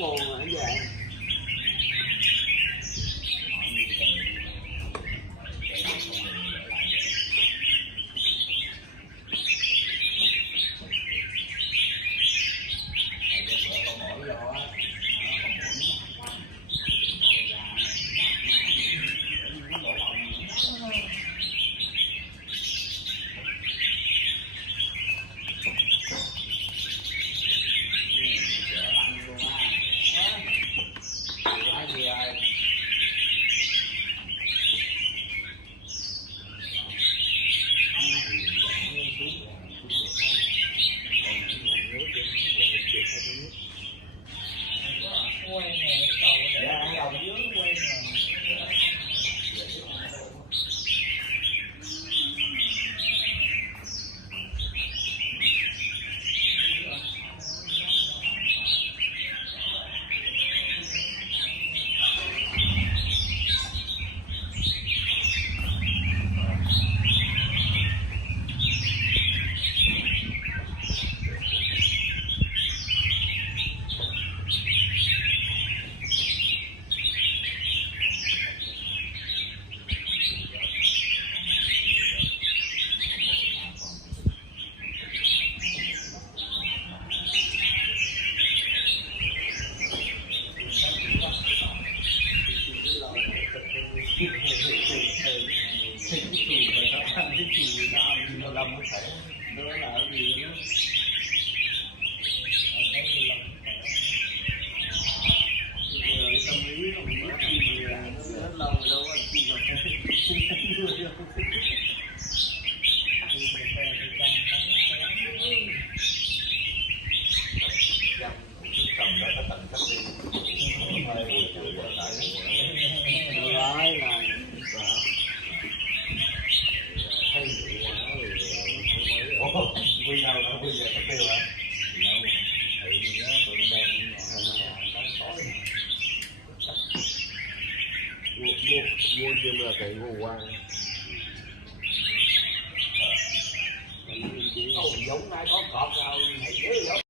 buồn rồi nó về. Quy đâu nó quy về tiêu hả? Thì nó tụi nó đem mua chim là tiền của Quang. Giống ai có cọp nào thầy chứ